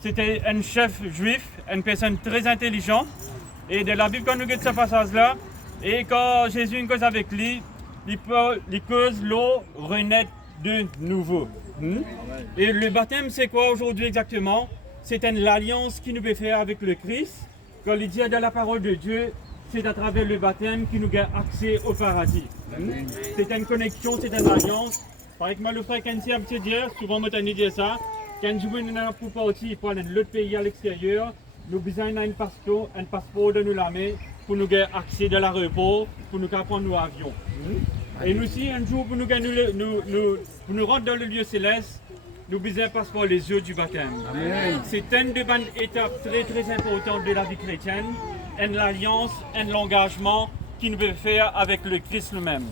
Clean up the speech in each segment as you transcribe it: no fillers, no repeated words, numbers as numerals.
c'était un chef juif, une personne très intelligente. Et de la Bible, quand nous regardons ce passage-là, et quand Jésus cause avec lui, il cause l'eau renaître de nouveau. Et le baptême, c'est quoi aujourd'hui exactement? C'est une alliance qui nous peut faire avec le Christ. Quand il dit dans la parole de Dieu, c'est à travers le baptême qui nous donne accès au paradis. C'est une connexion, c'est une alliance. Par exemple, le frère Kensi a petit dire, souvent je dire ça, quand je veux pour partir pour aller dans l'autre pays à l'extérieur, nous avons un passeport de nous la main pour nous avoir accès à l'aéroport, pour nous prendre nos avions. Et nous aussi, un jour, pour nous rendre dans le lieu céleste, nous avons un passeport les yeux du baptême. C'est une des étapes très très importantes de la vie chrétienne, une alliance, un engagement qui nous peut faire avec le Christ lui-même.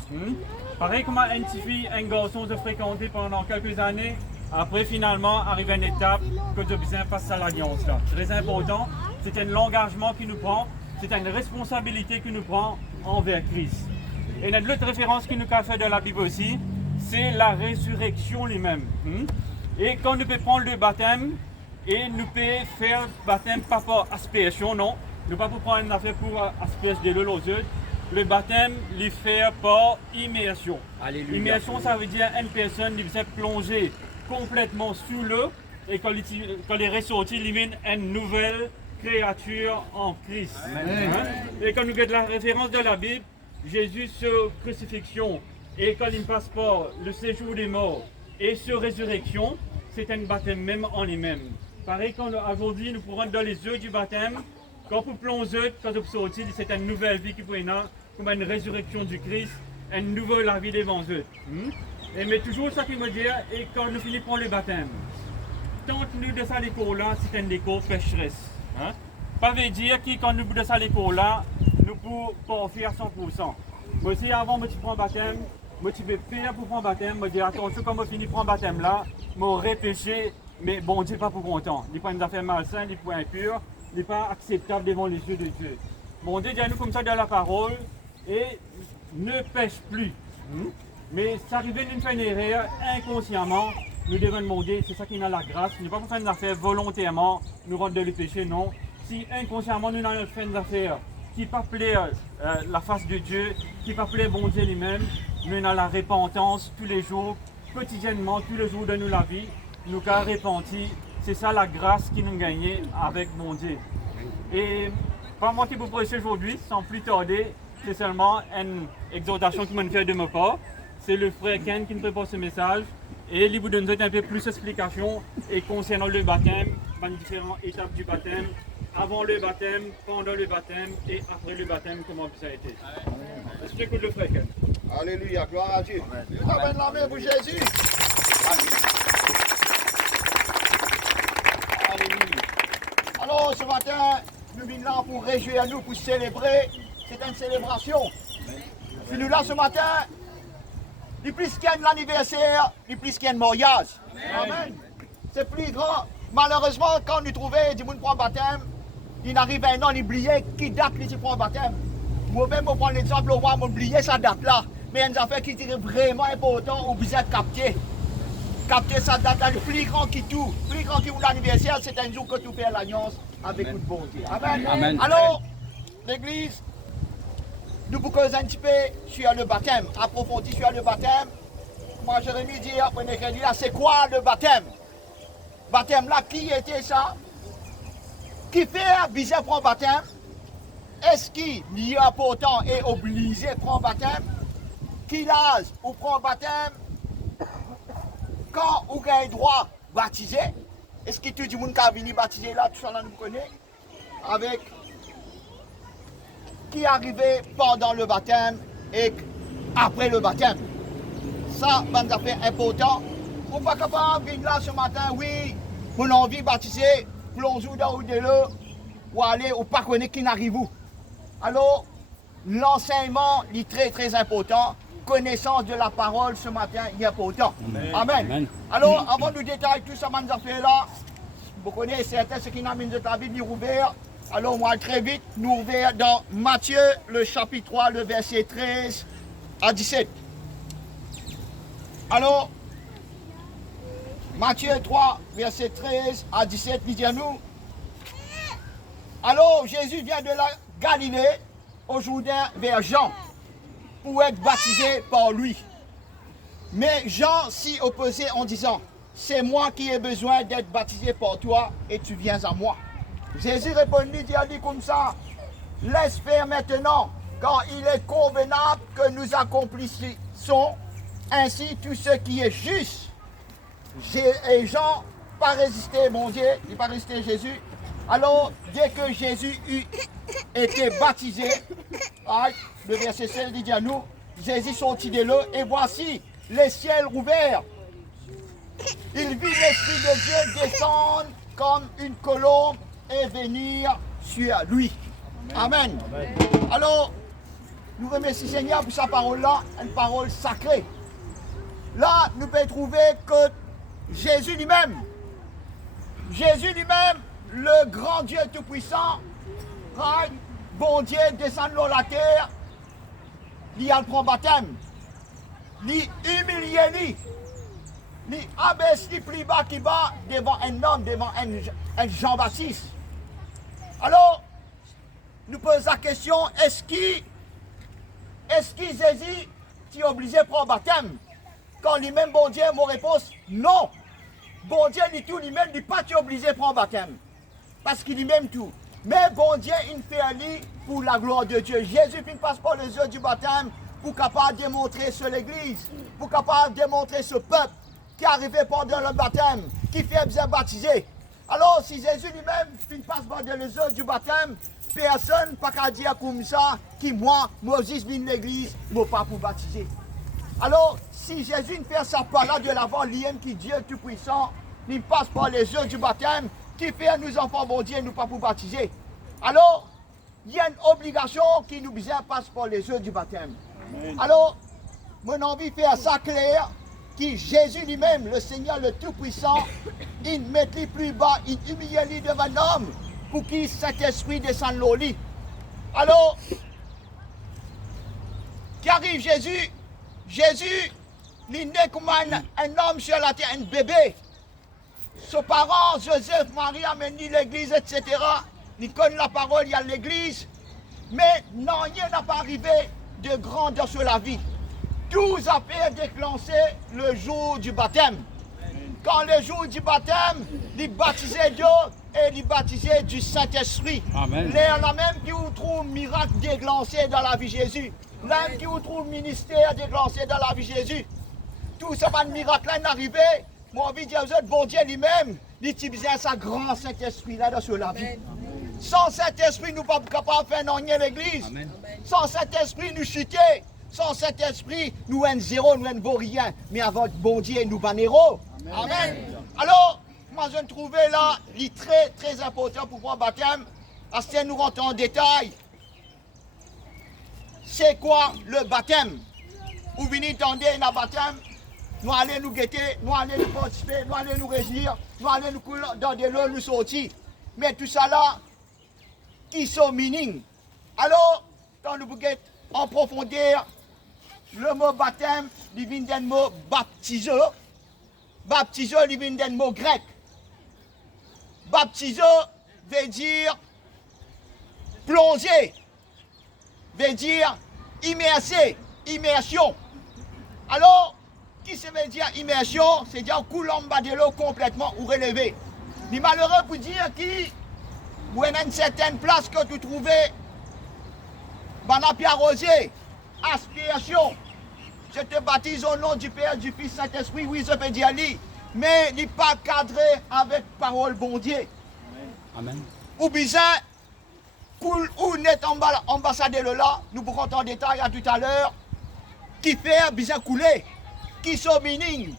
Pareil comme un fille, un garçon se fréquenter pendant quelques années, après finalement arrive une étape que nous besoin passer à l'alliance. Très important, c'est un engagement qui nous prend, c'est une responsabilité qui nous prend envers Christ. Et notre autre référence qui nous a fait de la Bible aussi, c'est la résurrection lui-même. Et quand nous pouvons prendre le baptême, et nous pouvons faire le baptême pas par aspiration, non. Nous ne pouvons pas prendre une affaire pour aspirer de l'eau aux yeux. Le baptême, il fait par immersion. Alléluia. Immersion, ça veut dire une personne qui s'est plongée complètement sous l'eau et quand il est ressorti, il mène une nouvelle créature en Christ. Et quand nous regardons la référence de la Bible, Jésus sur crucifixion et quand il passe par le séjour des morts et sur résurrection, c'est un baptême même en lui-même. Pareil qu'aujourd'hui nous pourrons dans les yeux du baptême, quand vous plongez, quand vous sortez, c'est une nouvelle vie qui vous est comme une résurrection du Christ, une nouvelle vie devant eux. Mais toujours ça qui me dit, et quand nous finissons pour le baptême, tant que nous de ça l'école-là, c'est un école pécheresse. Pas veut dire que quand nous de ça l'école-là, nous pouvons pas faire 100%. Moi aussi, avant de prendre le baptême, moi je vais faire pour prendre le baptême, je dis attention, quand je finis prendre le baptème là, je vais péché, mais bon Dieu pas pour content. Il n'est pas une affaire malsaine, il n'est pas impur, il n'est pas acceptable devant les yeux de Dieu. Bon Dieu dit à nous comme ça dans la parole, et ne pêche plus. Mais ça arrive d'une faire une erreur inconsciemment, nous devons demander, c'est ça qui a la grâce, nous ne pas pour faire une affaire volontairement, nous rendre le péché, non. Si inconsciemment nous avons fait une affaire qui ne pas plaire la face de Dieu, qui ne pas plaire bon Dieu lui-même, nous avons la repentance tous les jours, quotidiennement, tous les jours de nous la vie, nous avons repenti. C'est ça la grâce qui nous gagne avec mon Dieu. Et pas moi qui vous prêche aujourd'hui, sans plus tarder, c'est seulement une exhortation qui m'a fait de ma part. C'est le frère Ken qui me prépare ce message et il vous donne un peu plus d'explications et concernant le baptême, les différentes étapes du baptême, avant le baptême, pendant le baptême et après le baptême, comment ça a été. Est-ce que tu écoutes le frère Ken? Alléluia, gloire à Dieu. Nous avons la main pour Jésus. Alléluia. Alors ce matin, nous venons là pour réjouir nous, pour célébrer. C'est une célébration. Si nous là ce matin, il plus qu'il y a l'anniversaire, il plus qu'il y a le mariage. Amen. C'est plus grand. Malheureusement, quand nous trouvons du monde pour un baptême, il arrive un an, il oublie qui date il prend un baptême. Moi-même, je prends l'exemple, on va oublier sa date-là. Mais il y a une affaire qui est vraiment importante, on besoin de capter. Capter sa date-là, le plus grand qui tout. Le plus grand qui vous l'anniversaire, c'est un jour que tu fais l'alliance avec toute bonté. Amen. Amen. Alors, l'église, nous pouvons causer un petit peu sur le baptême, approfondir sur le baptème. Moi, Jérémie dit, après mercredi là, c'est quoi le baptême? Baptême là, qui était ça? Qui fait viser prendre baptême? Est-ce qu'il est important et obligé de prendre baptême? Qui l'âge ou prend baptême? Quand vous avez droit baptisé? Est-ce que tout le monde qui a venu baptiser là, tout ça là nous connaît? Avec qui est arrivé pendant le baptême et après le baptême. Ça, c'est un fait important. Vous n'êtes pas capable de venir là ce matin, oui, vous avez envie de baptiser, plongez dans de l'eau, ou aller, ou pas connaître qui n'arrive où. Alors, l'enseignement est très très important. Connaissance de la parole ce matin est important. Amen. Amen. Amen. Alors, avant de détailler tout ça, nous fait là, vous connaissez certains ceux qui n'ont mis de la Bible ouvert. Alors, moi, très vite, nous ouvrons dans Matthieu, le chapitre 3, le verset 13 à 17. Alors, Matthieu 3, verset 13 à 17, il dit à nous. Alors Jésus vient de la Galilée au Jourdain vers Jean pour être baptisé par lui. Mais Jean s'y opposait en disant, c'est moi qui ai besoin d'être baptisé par toi et tu viens à moi. Jésus répondit, dit comme ça, laisse faire maintenant, car il est convenable que nous accomplissions ainsi tout ce qui est juste. Et Jean pas résisté, mon Dieu, il n'a pas résisté Jésus. Alors, dès que Jésus eut été baptisé, le verset 16 dit à nous, Jésus sortit de l'eau et voici les ciels ouverts. Il vit l'Esprit de Dieu descendre comme une colombe et venir sur lui. Amen. Amen. Alors, nous remercions Seigneur pour sa parole-là, une parole sacrée. Là, nous pouvons trouver que Jésus lui-même, le grand Dieu tout-puissant, bon Dieu descend dans la terre, il a le prend baptême, il humilie, il abaisse les plus bas qui bat devant un homme, devant un Jean-Baptiste. Alors, nous posons la question, est-ce que Jésus est obligé de prendre baptême? Quand lui-même, bon Dieu, mon réponse, non. Bon Dieu, lui-même, n'est pas obligé de prendre baptême. Parce qu'il lui-même tout. Mais bon Dieu, il fait aller pour la gloire de Dieu. Jésus ne passe pas les yeux du baptême pour capable de démontrer sur l'église, pour capable de démontrer ce peuple qui est arrivé pendant le baptême, qui fait bien baptiser. Alors, si Jésus lui-même ne passe pas les yeux du baptême, personne n'a pas dire comme ça, qui moi, Moses, vient de l'église, ne pas pour baptiser. Alors, si Jésus ne fait sa parole de l'avant, l'ien qui Dieu tout-puissant, ne passe pas les yeux du baptême, qui fait nous enfants, bon Dieu, nous pas pour baptiser. Alors, il y a une obligation qui nous passe par les yeux du baptême. Amen. Alors, mon envie de faire ça clair, que Jésus lui-même, le Seigneur le Tout-Puissant, il met les plus bas, il humilie devant l'homme pour qu'il Saint-Esprit descende au lit. Alors, qui arrive Jésus, il est né comme un homme sur la terre, un bébé. Ses parents, Joseph, Marie, amènent l'église, etc. Ils connaissent la parole, il y a l'église. Mais non, rien n'a pas arrivé de grandeur sur la vie. Tout a fait déclencher le jour du baptême. Quand le jour du baptême, ils baptisaient Dieu et ils baptisaient du Saint-Esprit. La même qui vous trouve miracle déclenché dans la vie de Jésus. Même qui vous trouve ministère déclenché dans la vie de Jésus. Tout ça, pas de miracle là, arrivé. Moi, envie de dire, bon Dieu lui-même, il utilise sa grand Saint-Esprit là sur la vie. Sans Saint-Esprit, nous ne sommes pas capables de faire non l'église. Sans Saint-Esprit, nous chuter. Sans Saint-Esprit, nous sommes zéro, nous ne vaut rien. Mais avec bon Dieu, nous sommes héros. Amen. Alors, moi, je me trouvais là, il est très, très important pour voir le baptême. Parce que nous rentrons en détail. C'est quoi le baptême? Vous venez entendre un baptême, nous allons nous guetter, nous allons nous participer, nous allons nous réjouir, nous allons nous couler dans des lots, nous sortir. Mais tout ça là, qui sont meaning. Alors, quand nous guettons en profondeur, le mot baptême, il vient d'un mot baptizo. Baptizo, il vient d'un mot grec. Baptizo veut dire plonger, veut dire immerser, immersion. Alors, qui ça veut dire immersion? C'est dire coulant de l'eau complètement ou relevé. Mais malheureux pour dire qu'il y a une certaine place que tu trouvais, arrosé, aspiration. Je te baptise au nom du Père, du Fils, Saint-Esprit, oui, je peux dire lui. Mais il n'est pas cadré avec parole bon Dieu. Amen. Ou bien, ou net ambassadeur là, nous pourrons entendre en détail à tout à l'heure, qui fait bien couler, qui sont meaning,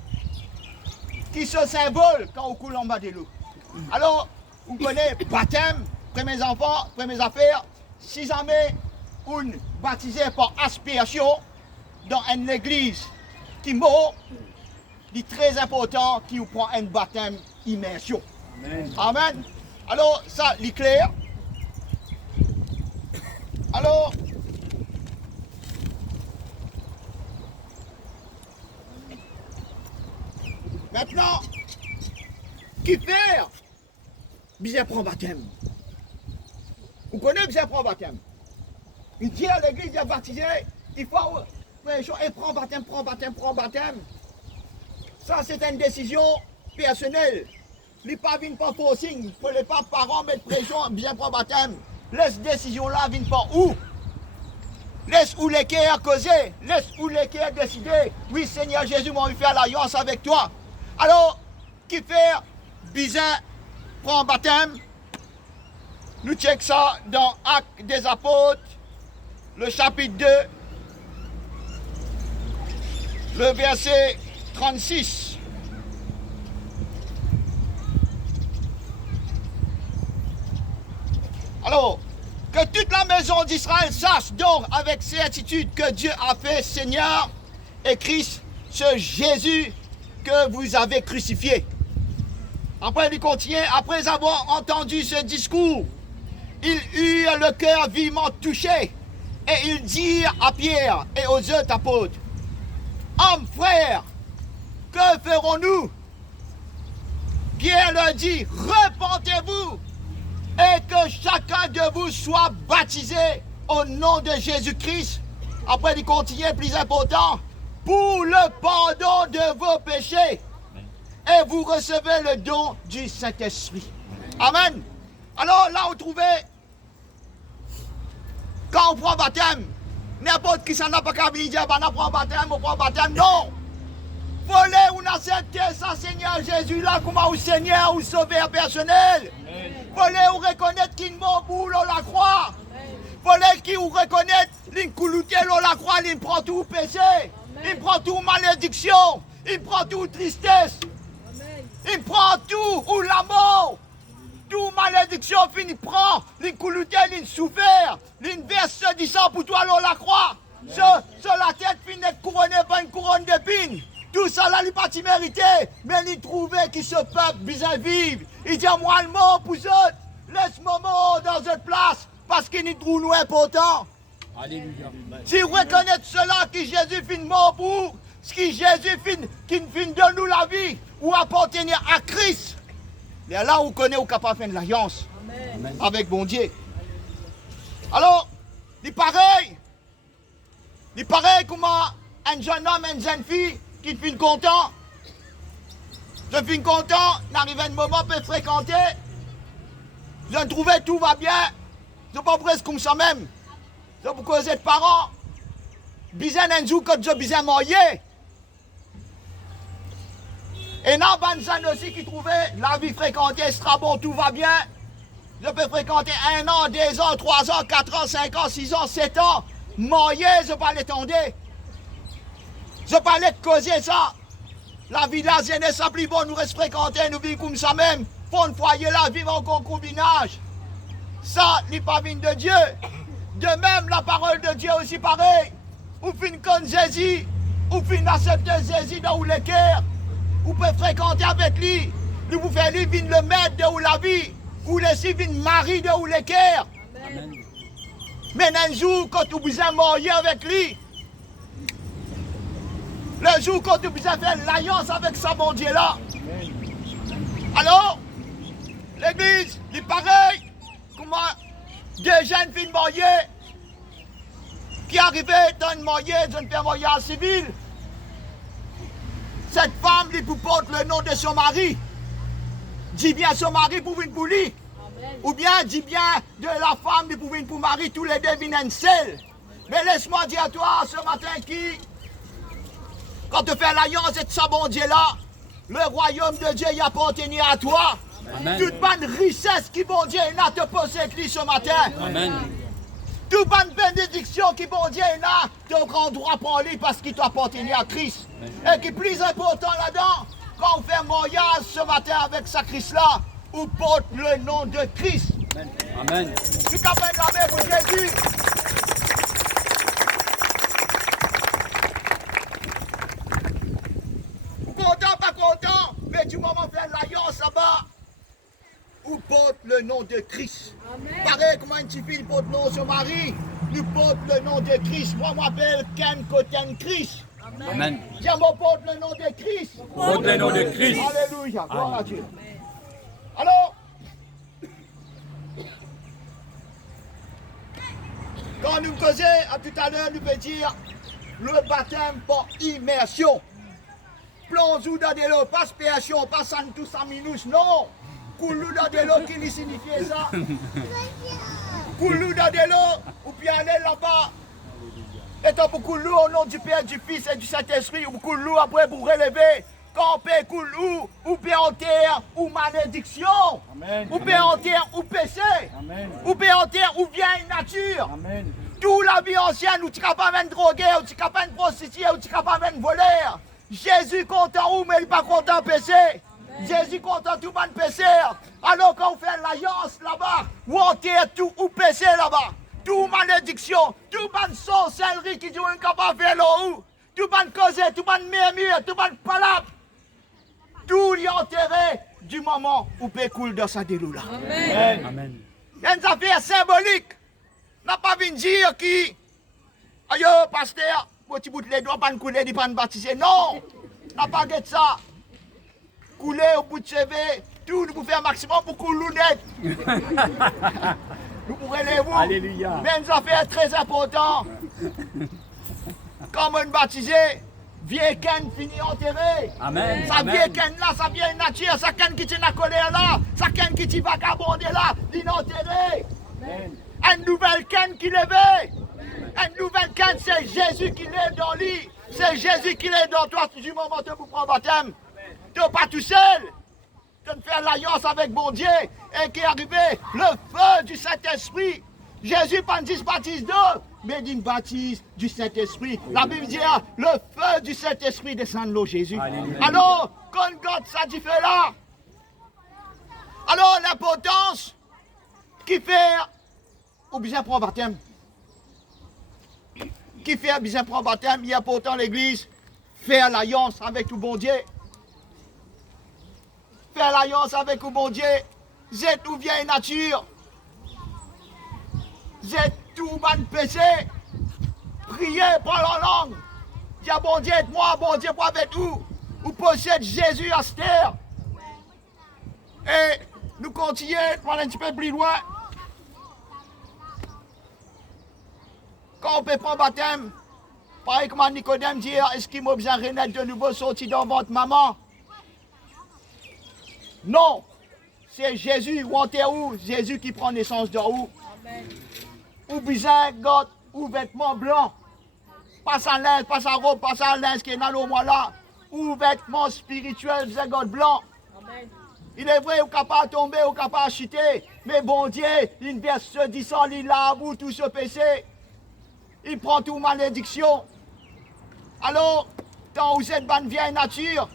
qui sont symbole quand on coule en bas de l'eau. Alors, on connaît baptême, premiers enfants, premières affaires, si jamais on baptisé par aspiration dans une église qui mort, il est très important qu'il prend un baptême immersion. Amen. Amen. Alors, ça, c'est clair. Alors, maintenant, qui fait bien prend baptême. Vous connaissez bien prend baptême. Il dit à l'église, il a baptisé, il faut et prend baptême, prend baptême, prend baptême. Ça, c'est une décision personnelle. Les pas viennent pas forcing. Pour les pas parents mettre pression, bien prendre baptême. Laisse décision là, viennent pas où. Laisse où les cœurs causer. Laisse où les cœurs décider. Oui, Seigneur Jésus, m'a fait l'alliance avec toi. Alors, qui fait bizarre, prend baptême. Nous check ça dans Actes des Apôtres, le chapitre 2, le verset 36. Alors, que toute la maison d'Israël sache donc avec certitude que Dieu a fait Seigneur et Christ, ce Jésus que vous avez crucifié. Après, il continue, après avoir entendu ce discours, ils eurent le cœur vivement touché et ils dirent à Pierre et aux autres apôtres, hommes, frères, que ferons-nous? Pierre leur dit, repentez-vous et que chacun de vous soit baptisé au nom de Jésus-Christ. Après, il continue, plus important, pour le pardon de vos péchés. Et vous recevez le don du Saint-Esprit. Amen. Alors là, vous trouvez, quand on prend baptême, n'importe qui s'en a pas qu'à venir dire, on prend baptême, on prend baptême. Non. Voler ou accepter ça, Seigneur Jésus, là, comme au Seigneur ou sauveur personnel. Voler ou reconnaître qu'il m'a boule à la croix. Voler qui ou reconnaître l'incoulouté à la croix, il prend tout péché. Il prend tout malédiction. Il prend tout tristesse. Il prend tout ou la mort. Tout malédiction finit prend. L'incoulouté, l'insouffert. L'inverse se disant pour toi à la croix. Sur la tête finit d'être couronné par une couronne d'épines. Tout ça là, il n'a pas mérité, mais il trouvait qu'il se peuple bien vivre. Il dit à moi le mot pour eux, laisse-moi mort dans cette place, parce qu'il est trop loin important. Alléluia. Si vous reconnaissez cela, que Jésus finit mort pour, ce que Jésus finit de nous la vie, ou appartenir à Christ, et là vous connaissez, vous êtes capable de faire l'alliance avec bon Dieu. Alors, il paraît comme un jeune homme et une jeune fille, qui finit content, je finis content, n'arrive un moment, peut fréquenter, je trouvais tout va bien, je ne pas presque comme ça même, je vous causer de parents, bizarre un jour quand je bizarre marié. Et non, Banzan aussi qui trouvait la vie fréquentée sera bon, tout va bien, je peux fréquenter 1 an, 2 ans, 3 ans, 4 ans, 5 ans, 6 ans, 7 ans, marié, je ne pas l'étendre. Je parlais de causer ça. La vie de la jeunesse a plus bon, nous reste fréquenter, nous vivons comme ça même. Fond foyer là, vivre en concubinage. Ça, n'est pas vine de Dieu. De même, la parole de Dieu aussi pareil. Ou fin con Jésus, ou fin accepter Jésus dans le cœur. Ou peut fréquenter avec lui. Nous vous faire lui vine le maître de où la vie. Ou laisser vine mari de où le cœur. Mais un jour, quand vous vous marié avec lui, le jour quand tu as fait l'alliance avec ça, mon Dieu là. Alors, l'église, il pareil, comment deux jeunes filles mariées qui arrivaient dans une mariée, dans un mariage civil. Cette femme lui porte le nom de son mari. Dis bien son mari pour une poulie. Ou bien dis bien de la femme pour une pour mari, tous les deux viennent seul. Mais laisse-moi dire à toi ce matin qui. Quand tu fais l'alliance avec ça, bon Dieu là, le royaume de Dieu y appartient à toi. Amen. Toute bonne richesse qui, bon Dieu, n'a te possède lui ce matin. Amen. Toute bonne bénédiction qui, bon Dieu, n'a te grand droit pour lui parce qu'il t'appartient à Christ. Amen. Et qui est plus important là-dedans, quand on fait un mariage ce matin avec sa Christ là, on porte le nom de Christ. Amen. Amen. Tu capable de la main pour Jésus. Content, pas content, mais du moment où fait l'alliance là-bas, où porte le nom de Christ. Amen. Pareil, comment une petite fille porte le nom de son mari, nous porte le nom de Christ. Moi, je m'appelle Ken Koten Christ. Amen. Dieu porte le nom de Christ. Porte le nom de Christ. Alléluia, gloire à Dieu. nous causait à tout à l'heure, nous peut dire le baptême par immersion. Plonge-nous dans de l'eau, pas aspersion, pas sans tout ça minus, non. Coule-nous dans de l'eau qui lui signifiait ça. Coule-nous dans de l'eau, ou puis aller là-bas. Et tant pour couler au nom du Père, du Fils et du Saint-Esprit, ou couler après pour relever. Camper, couler ou bien en terre, ou malédiction. Amen. Ou bien en terre, ou péché. Amen. Ou bien en terre, ou vieille nature. Amen. Tout la vie ancienne, où tu n'as pas même droguer, où tu n'as pas même prostituer, où tu n'as pas même voler. Jésus content où, mais il n'est pas content péché. Jésus content tout le péché. Alors quand on fait l'alliance là-bas, où on tire tout ou péché là-bas, tout malédiction, tout bonne sorcellerie qui dit on est capable de faire là-haut, tout bonne cause, tout bonne murmure, tout bonne palabre, tout y enterré du moment où peut couler dans sa déloue là. Amen. Amen. Il y a une affaire symbolique. N'a pas vu dire qui, aïe, pasteur, petit bout de les doigts, pas couler, ni pas baptiser. Non, n'a pas de ça. Couler au bout de cheveux, tout nous faire un maximum pour couler net. Nous pourrons les vous. Alléluia. Mais une affaire très importante. Quand on est baptisé, vieille canne finit enterré. Amen. Ça vieille canne là, ça vieille nature, ça canne qui tient à colère là, ça canne qui tient vagabondé là, il est enterré. Amen. Une nouvelle canne qui lève. Une nouvelle canne, c'est Jésus qui lève dans lui. C'est Jésus qui lève dans toi du moment où tu prends baptême. Tu n'es pas tout seul. Tu fais l'alliance avec mon Dieu. Et qui est arrivé le feu du Saint-Esprit. Jésus pas dit baptise d'eau, mais dit baptise du Saint-Esprit. La Bible dit le feu du Saint-Esprit descend de l'eau Jésus. Alléluia. Alors, quand God ça dit fait là. Alors l'importance qui fait ou bien prendre baptême. Qui fait bien prendre baptême, il y a pourtant l'église faire l'alliance avec tout bon Dieu. Faire l'alliance avec tout bon Dieu. C'est tout vieille nature. C'est tout bon péché. Priez, parlez en langue. Dis bon Dieu, moi, bon Dieu, pour avec vous. Vous possèdez Jésus à cette terre. Et nous continuons, pour aller un petit peu plus loin. Quand on peut prendre baptême, pareil comme Nicodème dit, est-ce qu'il m'a besoin de renaître de nouveau sorti dans votre maman? Non, c'est Jésus, ou en terre où? Jésus qui prend naissance de où? Ou besoin God, ou vêtements blancs, pas sans linge, pas sans robe, pas sans linge qui est dans le mois là, ou vêtements spirituels, besoin God blanc. Il est vrai, ou capable de tomber, ou capable de chuter, mais bon Dieu, il verse ce disant, il a à bout tout ce péché. Il prend toute malédiction. Alors, quand vous êtes bonne vieille nature,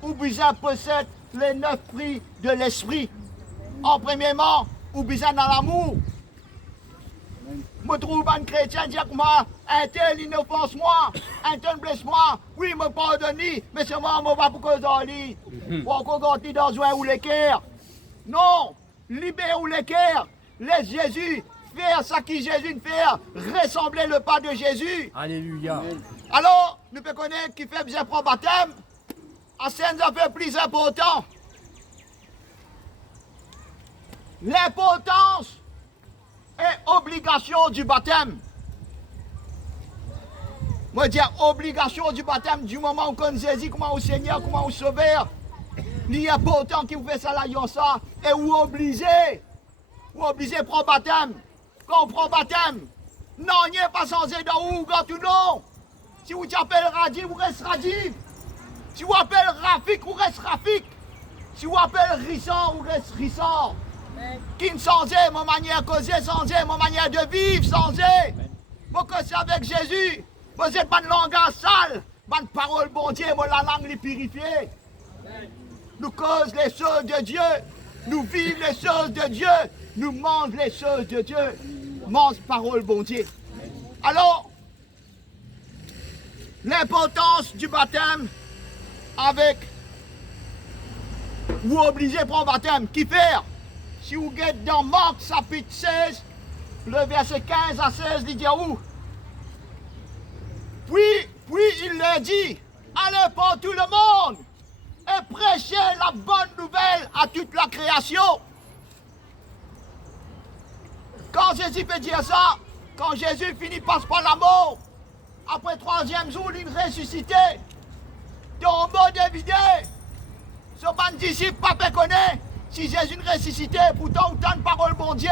vous besoin possède les 9 fruits de l'esprit. En premièrement, vous besoin dans l'amour. Je trouve un chrétien dire que moi, un tel il offense moi, un tel blesse moi, oui, me pardonne, mais c'est moi, je ne vais pas pour cause dans lui. Pour qu'on garde dans joie ou les cœurs. Non, libère ou les cœurs, laisse Jésus faire ce que Jésus fait, ressembler le pas de Jésus. Alléluia. Alors, nous pouvons connaître qui fait bien prendre baptême, c'est un peu plus important. L'importance et obligation du baptême. Moi, je dis obligation du baptême du moment où on connaît Jésus, comment au Seigneur, comment au Sauveur. Il est important qu'il vous fait ça, ça, et vous obligez. Vous obligez à prendre baptême. Quand on prend baptême, non, il n'est pas censé dans où, quand ou non. Si vous appelez Radi, vous restez Radi. Si vous appelez Rafik, vous restez Rafik. Si vous appelez Rissan, vous restez Rissan. Qui ne changez, ma manière de causer, changez, ma manière de vivre, changez. Moi, que c'est avec Jésus, vous n'êtes pas de langage sale, pas de parole bon Dieu, moi, la langue est purifiée. Nous causons les choses de Dieu, nous vivons les choses de Dieu, nous mangons les choses de Dieu, mange parole bon Dieu. Alors, l'importance du baptême avec vous obligez à prendre baptême, qui fait? Si vous êtes dans Marc chapitre 16, le verset 15 à 16, il dit où? Puis il leur dit, allez pour tout le monde et prêchez la bonne nouvelle à toute la création. Quand Jésus peut dire ça, quand Jésus finit passe par la mort, après 3e jour, il ressuscité. Dans le monde évidé, ce ban disciple pas connaît si Jésus ne ressuscité, pourtant autant de paroles bon Dieu.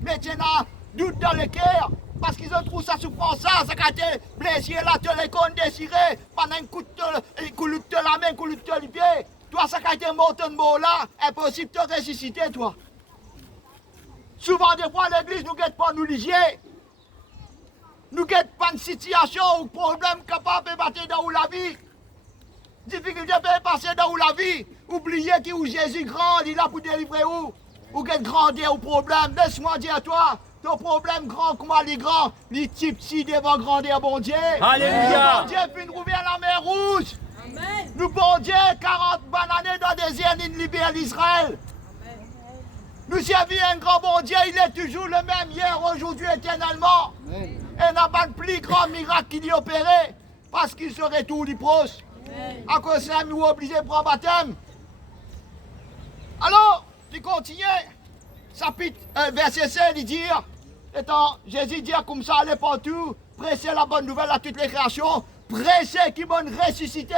Maintenant, doute dans le cœur, parce qu'ils ont trouvé ça souffrance, ça a été blessé, là, te les cônes désirés, pendant un coup de la main, un coup de pied. Toi, ça a été mort de mort là, impossible de te ressusciter, toi. Souvent, des fois, l'église nous guette pas nous ligier. Nous guette pas une situation ou problème capable de battre dans la vie. Difficulté de passer dans la vie. Oubliez qui où Jésus grand, il est là pour délivrer où. Ou qu'elle grandir au problème. Laisse-moi dire à toi, ton problème grand, comment il est grand, les types si devant grandir, bon Dieu. Alléluia. Bon Dieu, puis nous ouvrir la mer rouge. Amen. Nous, bon Dieu, 40 bananes dans le désert, il libère l'Israël. Nous servons un grand bon Dieu, il est toujours le même hier, aujourd'hui, éternellement. Et n'a pas de plus grand miracle qu'il y opéré, parce qu'il serait tout les proches. À cause de ça, nous sommes obligés de prendre baptême. Alors, tu continues. Chapitre verset 7, il dit, étant Jésus dit comme ça, allez partout, prêchez la bonne nouvelle à toutes les créations, prêchez qui vont ressusciter.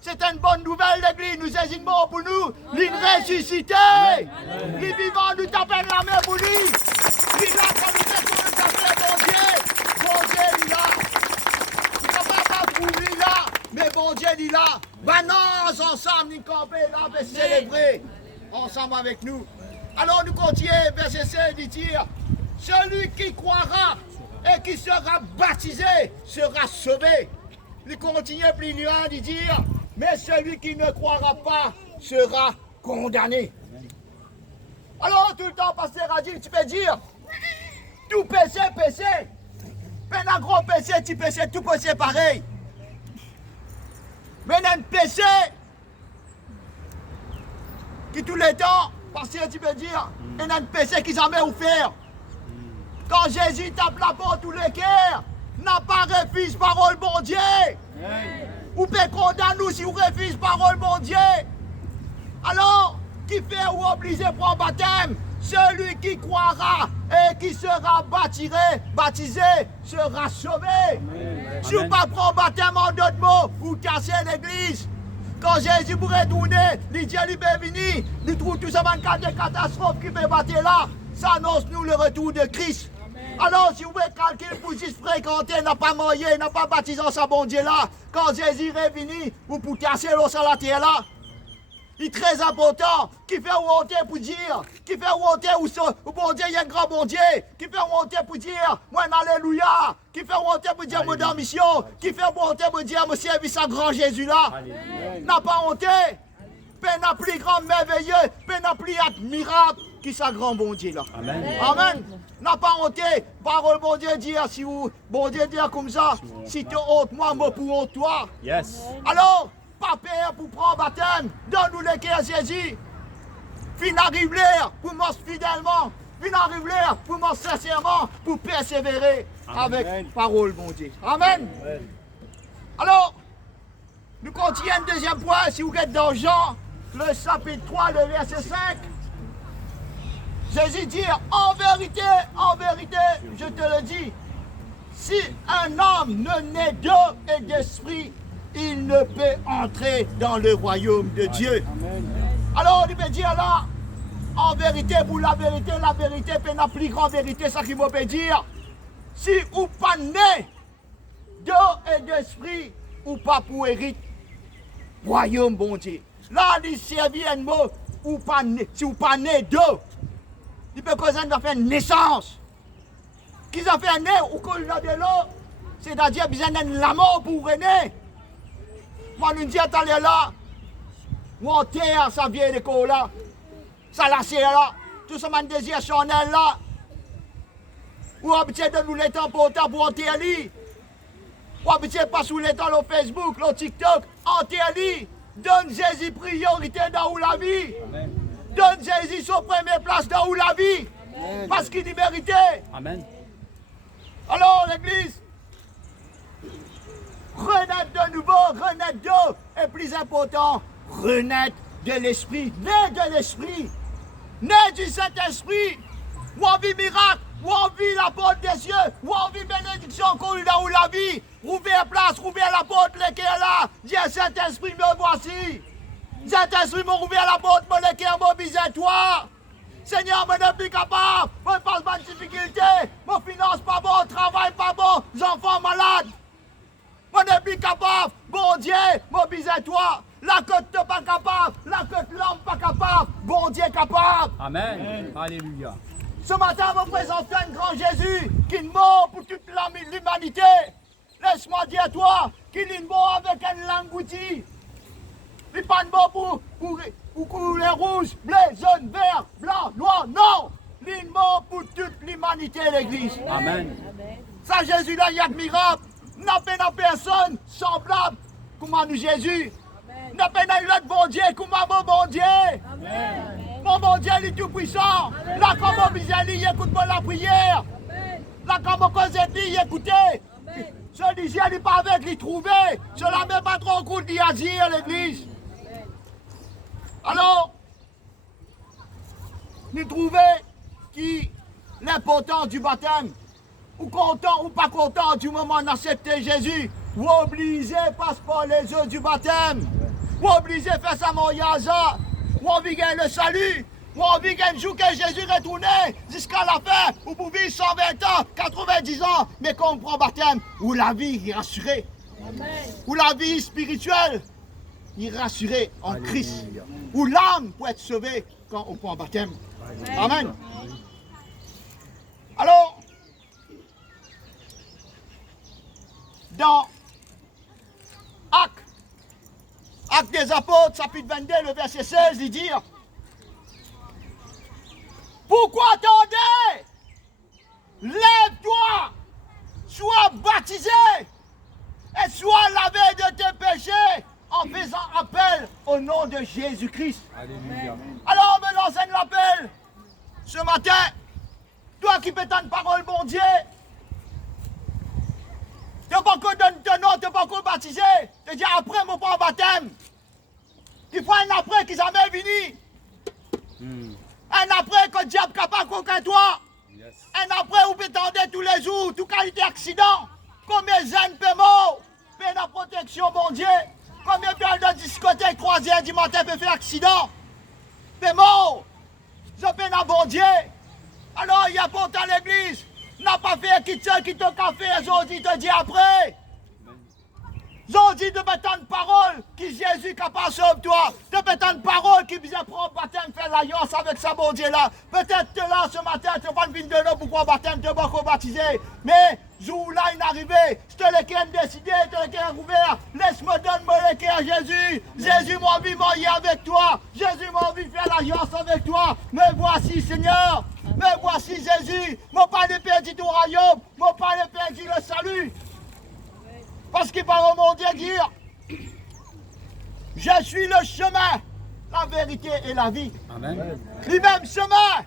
C'est une bonne nouvelle, l'église, nous désignons pour nous, les ressuscités. Les vivants, nous tapons la main pour lui. Les là, quand nous nous tapons, bon Dieu, il est là. Il n'a pas pour lui là, mais bon Dieu, il est là. Banons ensemble, nous camper là, pour célébrer ensemble avec nous. Alors nous continuons, verset 7, il dit, celui qui croira et qui sera baptisé sera sauvé. Il continue plus loin de dire, mais celui qui ne croira pas sera condamné. Alors tout le temps, pasteur a dit, tu peux dire, tout péché, péché. Mais un gros péché, petit péché, tout péché pareil. Mais un péché qui tous les temps, pasteur, tu peux dire, et un péché qui jamais offert. Quand Jésus tape la porte tous les cœurs, n'a pas refusé parole bon Dieu. Ou peut condamner nous si vous refusez parole bon Dieu. Alors, qui fait ou obligé de prendre baptême? Celui qui croira et qui sera baptisé sera sauvé. Si vous ne pas prendre baptême en d'autres mots, vous cassez l'église. Quand Jésus pourrait tourner, les dieux lui bénis, nous trouvons tout ça dans le cas de catastrophe qui peut battre là. Ça annonce nous le retour de Christ. Alors, si vous voulez calculer pour juste fréquenter, n'a pas marié, n'a pas baptisé en sa bon Dieu là, quand Jésus est venu, vous pouvez casser l'eau sur la terre là. Il est très important, qui fait honte pour dire, qui fait honte où bon Dieu, il y a un grand bon Dieu, qui fait honte pour dire, moi, alléluia, qui fait honte pour dire, moi, dans mission, qui fait honte pour dire, moi, service à grand Jésus là. N'a pas honte, peine à plus grand merveilleux, peine à plus admirable, qui sa grand bon Dieu là. Amen. Amen. N'a pas honte, parole bon Dieu dire, si vous, bon Dieu dire comme ça, si tu honte moi, moi pour honte toi. Yes. Alors, pas peur pour prendre baptême, donne-nous le cœur Jésus. Fin arrive l'air pour mort fidèlement, fin arrive l'air pour mort sincèrement, pour persévérer avec parole bon Dieu. Amen. Alors, nous continuons le deuxième point, si vous êtes dans Jean, le chapitre 3, le verset 5. Jésus dit, en vérité, je te le dis, si un homme ne naît d'eau et d'esprit, il ne peut entrer dans le royaume de Dieu. Alors, il peut dire là, en vérité, pour la vérité, c'est la plus grande vérité, ça qu'il veut dire. Si ou pas né d'eau et d'esprit, ou pas pour hériter, royaume bon Dieu. Là, il servit un mot, ou pas né, si ou pas né d'eau. Il peut causer de faire une naissance. Qu'ils ont fait un nez ou qu'on a de l'eau, c'est-à-dire besoin d'un mort pour naître. Moi, nous disons, allez là, ou en terre, ça vient de quoi là, ça la serre là, tout ça, mon désir charnel là, ou habitué de nous les temps pour en terre li, ou habitué pas sous les temps, le Facebook, le TikTok, en terre li, donne Jésus priorité dans la vie. Amen. Donne Jésus son première place dans la vie, amen. Parce qu'il est mérité. Amen. Alors, l'église, renaître de nouveau, renaître d'eau est plus important. Renaître de l'esprit, né de l'esprit, né du Saint-Esprit. Ou en vie miracle, où on vit la porte des cieux, où on vit bénédiction qu'on là où la vie. Rouvrir place, rouvrir la porte, les qui est là. Dis Saint-Esprit, me voici. Saint-Esprit, me rouvrir la porte, mon équerre, mobilise-toi. Seigneur, je ne suis plus capable. Je passe pas de difficulté. Mon finance pas bon, travail pas bon, les enfants malades. Je ne suis plus capable. Bon Dieu, mobilise-toi. La côte n'est pas capable. La côte l'homme pas capable. Bon Dieu capable. Amen. Alléluia. Ce matin, je me présente un grand Jésus qui est mort pour toute l'humanité. Laisse-moi dire à toi qu'il est mort avec une langue outil. Il n'est pas mort pour couleur rouge, bleu, jaune, vert, blanc, noir, non. Il est mort pour toute l'humanité, l'Église. Amen. Ça, Jésus-là, il est admirable. N'a pas de personne semblable comme à nous, Jésus. N'a pas de bon Dieu comme à mon bon Dieu. Mon bon Dieu, il est tout puissant. Là, comme mon bisali, il écoute pas la prière. Là, comme mon cousin dit, il écoute. Ce disait, il n'est pas avec, il trouvait. Cela même pas trop cool d'y agir, l'Église. Alors, nous trouvons qui l'importance du baptême, ou content ou pas content du moment d'accepter Jésus, ou obligé passe par les eaux du baptême, ou obligé faire sa mariage, ou on vit le salut, ou on vit un jour que Jésus retournait jusqu'à la fin, ou pour vivre 120 ans, 90 ans, mais quand on prend baptême, où la vie est rassurée, où la vie spirituelle est rassurée en Christ, où l'âme peut être sauvée quand on prend baptême. Amen. Alors, dans Actes des Apôtres, chapitre 22, le verset 16, il dit « Pourquoi attendez? Lève-toi, sois baptisé et sois lavé de tes péchés en faisant appel au nom de Jésus-Christ. » Alors, on me lance un appel ce matin. Toi qui peux t'en parole, bon Dieu, tu n'as pas encore donné ton nom, tu n'as pas encore baptisé. Tu dis après mon point baptême. Il faut un après qui jamais fini. Un après que le diable n'est capable de toi. Un après où peut t'attendre tous les jours, tout qualité d'accident. Combien de jeunes peut mort, peut la protection, bon Dieu. Combien de discothèques 3h du matin peut faire accident. Peut mort. Je peux la bon Dieu. Alors il y a pourtant l'église. N'a pas fait qui te café, aujourd'hui te dit après. Aujourd'hui de mettre une parole qui Jésus capable de sauver toi. De mettre une parole qui vient prendre baptême, faire l'alliance avec sa bon Dieu là. Peut-être que là ce matin, tu vas pas venir de l'eau pour prendre baptême, tu vas pas baptiser. Mais jour là il est arrivé, je te l'ai décidé, je te l'ai ouvert. Laisse-moi donner mon équerre à Jésus. Jésus m'a envie de marier avec toi. Jésus m'a envie de faire l'alliance avec toi. Me voici Seigneur. Mais voici Jésus, mon Père de perdu au royaume, mon Père de perdu le salut. Parce qu'il parle au mon Dieu dire, je suis le chemin, la vérité et la vie. Amen. Lui-même chemin,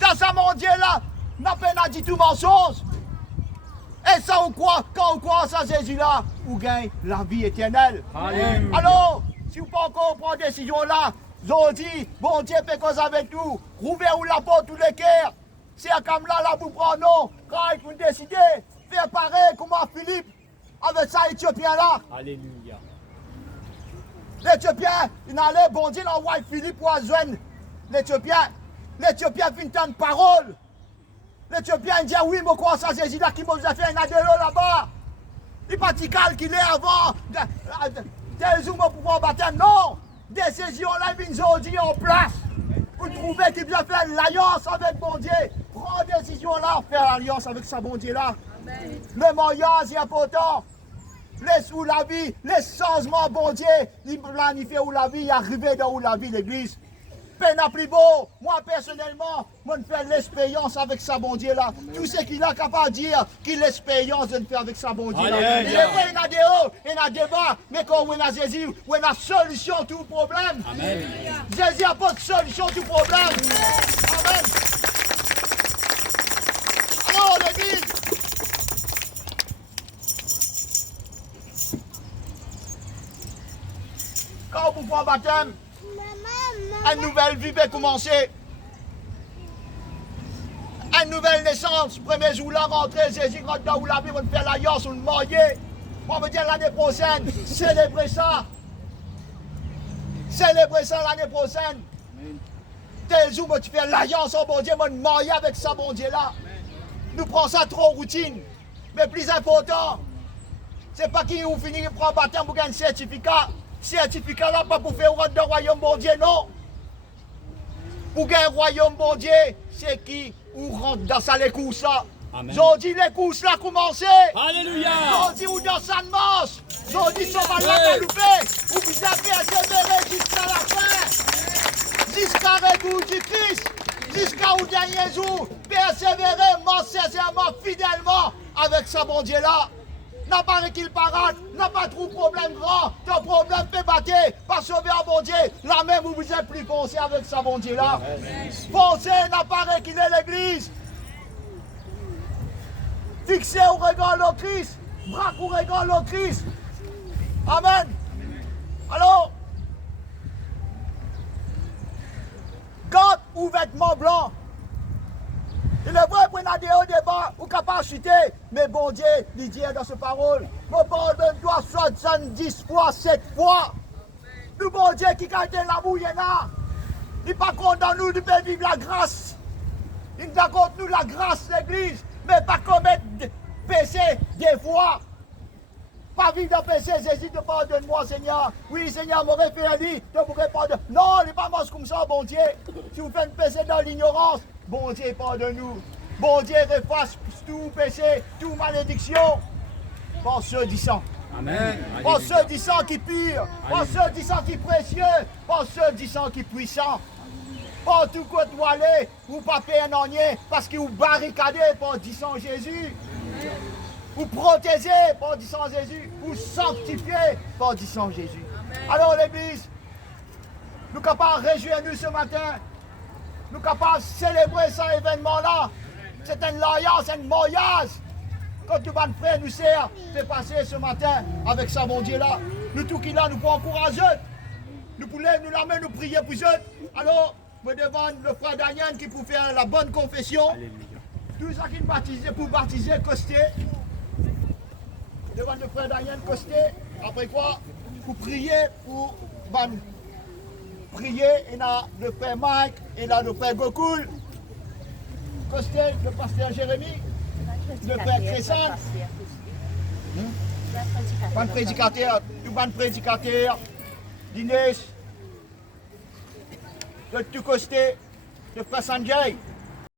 dans sa mon Dieu là, n'a pas dit tout mensonge. Et ça ou quoi, quand on croit à Jésus là, on gagne la vie éternelle. Alléluia. Alors, si vous ne pouvez pas encore prendre cette décision là, j'ai dit, bon Dieu fait cause avec nous, rouvrir la porte tous les cœurs. C'est comme là, vous prenez, quand vous décidez, faire pareil comme à Philippe, avec ça Éthiopien là. Alléluia. L'Éthiopien, il allait, bon Dieu, l'envoie Philippe pour joindre l'Éthiopien. L'Éthiopien vient entendre parole. L'Éthiopien dit, oui, mais quoi ça, Jésus là qui m'a fait un adélo là-bas. Il n'est pas si calme qu'il est avant. Tel jour, pour pouvoir baptême, non. Décision-là, ils ont dit en place. Vous trouvez qu'il vient faire l'alliance avec bon Dieu. Prends décision-là, faire l'alliance avec sa bon Dieu là. Le mariage est important. Laisse où la vie, les changements, bon Dieu, il planifie où la vie, il arrive dans où la vie, l'église. Peine à plus beau. Moi, personnellement, moi, je fais l'expérience avec sa bon Dieu là. Tout ce qu'il a capable de dire, qu'il l'expérience de faire avec sa bon Dieu là. Il est vrai, il y a des hauts, il y a des bas, mais quand on a Jésus, on a solution à tout problème. Amen. Jésus apporte solution à tout problème. Amen. Alors, l'église. Quand vous prenez baptême, une nouvelle vie va commencer. une nouvelle naissance. Premier jour là, rentrer, Jésus rentre dans où la vie, on fait l'alliance, on le marier. Moi, je veux dire l'année prochaine, célébrer ça. Célébrer ça l'année prochaine. Tel jour, tu fais l'alliance, oh bon Dieu, moi, marier avec ça, bon Dieu là. Nous prenons ça trop routine. Mais plus important, c'est pas qui vous finissez de prendre baptême pour gagner un certificat. Certificat là, pas pour faire rentrer dans le royaume, bon Dieu, non. Pour gagner un royaume, bon Dieu, c'est qui ou rentre dans ça les courses là. J'en dis les courses là commencer. Alléluia. J'en dis où dans ça de manche. J'en dis son mal à louper. Ou vous avez persévérer jusqu'à la fin. Jusqu'à retour du Christ. Jusqu'au dernier jour. Persévérer, sincèrement, fidèlement avec ça, bon Dieu là. N'a pas qu'il parade, n'a pas trop de problème grand, ton problème peut battre, pas sauver un bon Dieu, la même où vous êtes plus foncé avec ça, bon Dieu là. Foncé n'a pas qu'il est l'église. Fixé au regard le Christ, bras au regard le Christ. Amen. Alors, garde ou vêtements blancs. Il est vrai qu'on a des hauts débats ou capacité, mais bon Dieu, il dit dans sa parole, mon pardonne-toi 70 fois, 7 fois. Le bon Dieu qui a été l'amour, il y en a. Il n'est pas content nous de vivre la grâce. Il nous accorde nous la grâce, l'église, mais pas commettre péché des fois. Pas vivre dans le péché, Jésus te pardonne-moi, Seigneur. Oui, Seigneur, m'aurait fait un lit, tu pourrais pardonner. Non, il n'est pas mort comme ça, bon Dieu. Si vous faites péché dans l'ignorance, bon Dieu, pardonne-nous. Bon Dieu, efface tout péché, toute malédiction. Pour ceux du sang. Amen. Pour ceux du sang qui pur. Pour ceux du sang qui précieux. Pour ceux du sang qui puissant. Pour tout côté où aller, vous ne pas faire un onier parce que vous barricadez pour du sang Jésus. Vous protégez par du sang Jésus. Vous sanctifiez par du sang Jésus. Alors l'église, nous sommes capables de réjouir nous ce matin. Nous sommes capables de célébrer cet événement-là. C'est une alliance, un mariage. Quand tout le frère nous sert, fait passer ce matin avec ça, mon Dieu là. Nous tout qui là, nous pouvons encourager. Nous pouvons nous la main, nous prier pour eux. Alors, je demande le frère Daniel qui peut faire la bonne confession. Tous ceux qui baptisent pour baptiser, Costé. Devant le frère Daniel Costé. Après quoi, pour prier pour prier, et là le frère Mike, et là le frère Gokul. Costé, le pasteur Jérémie, le frère Crescent. Bon prédicateur, tout bon prédicateur, d'Inès, de tout Costé, le frère Sanjay.